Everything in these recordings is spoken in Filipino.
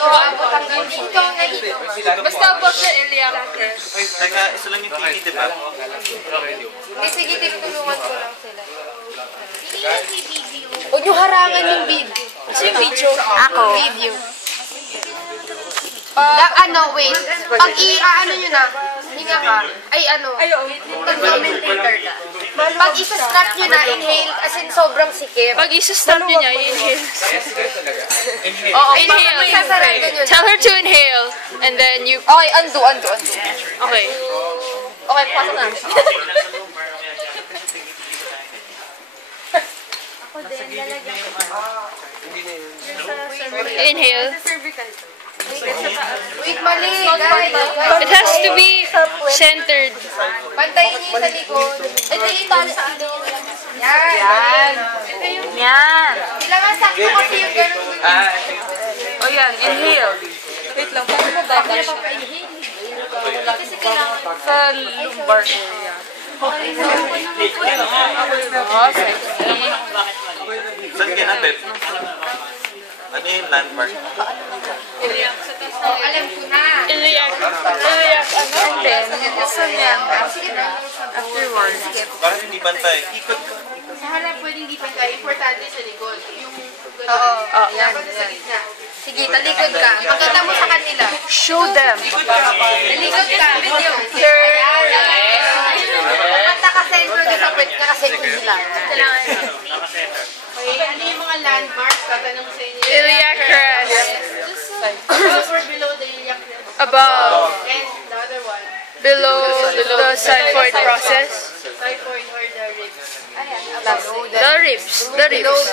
dito, abot hanggang dito, na dito. Basta abot na iliyak. Teka, isa lang yung TV, diba? Hindi, sige, tinutulungan ko lang sila. Huwag nyo harangan yung video. Yung video. Ako. Video. Wait. Pag i-ano nyo na, hinga ka. Ay, pag-commentator ka. Pag isa-stop nyo na, inhale, as in sobrang sikip. Pag isa-stop nyo niya, inhale. Oo, Inhale. sasarado nyo na. Tell her to inhale. And then you... Okay, undo. Okay. Okay, pasok na. Ako din, lalagyan ko. Inhale. Wait, mali, guys. It has to be centered. Pantayin niyo sa likod. Ito yung tali sa ano. Yan. Yan. Kailangan sakto kasi yung ganun. O yan, inhale. Wait lang, paano mo ba? Kasi kailangan Sa lumbar area. Oh, sexy. Saan ka na, Beb? Ano yung landmark? alam ko na. Iliyak. Iliyak. And then, saan yan? Afterwards. Bakit hindi bantay? Ikot ka. Sa harap pwedeng di pa tayo. Importante sa likod. Yung dapat sa gitna. Sige, talikod ka. Pagkata mo sa kanila. Show them. Talikod ka. Video. Dapat nakasentro doon sa pwede ka kasi sila. Okay, ano yung mga landmarks? Tatanong sa inyo. Iliac crest. Above or below the iliac crest? Above. And the other one? Below the xiphoid process. Xiphoid or the ribs? The ribs. The ribs.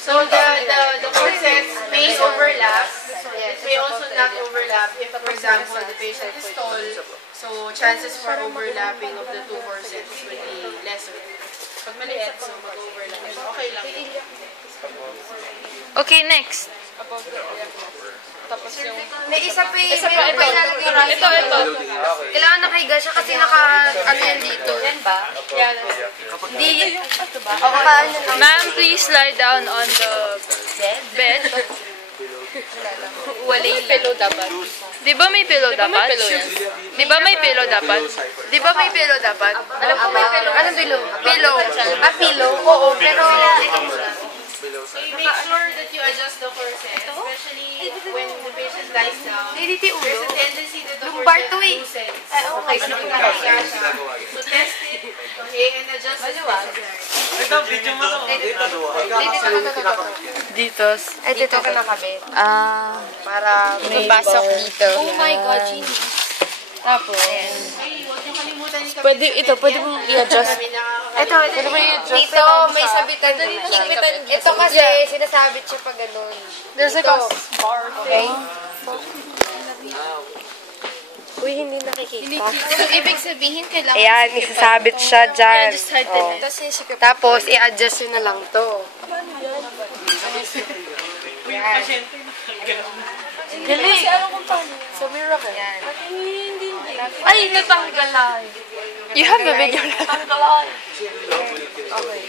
So the process may overlap. It may also not overlap if, for example, the patient is tall. So chances for overlapping of the two corsets will be lesser. Pag maliit, so mag-overlap. Okay lang. Okay, next. May isa pa ilalagay dito. Ito. Kailangan nakahiga siya kasi ano yan dito. Yan ba? Yan. Hindi. Ma'am, please lie down on the bed. Wala yung pillow dapat. Di ba may pillow dapat? Di ba may pillow dapat? Di ba may pillow dapat? Alam ko may pillow. Anong pillow? Pillow. Pillow? Oo, pero so you make sure that you adjust the corset, especially when the patient lies down. There's a tendency that the corset loosens. Okay, so nakahiga siya. So test it, okay, and adjust it. Ito, video mo ito. Dito. Dito ka nakabit. Para may pasok dito. Oh my God, Genie. Tapos, Pwede mong i-adjust. ito, dito may sabitan. Ito kasi sinasabit siya pag ganun. There's like a bar. Okay? Uy, hindi nakikita. Ibig sabihin, kailangan Ayan, isasabit siya dyan. Oh. Tapos, Tapos, i-adjust nyo na lang to. galing. Sa mirror ko. Ay, natanggal lang. You have the video na. Okay.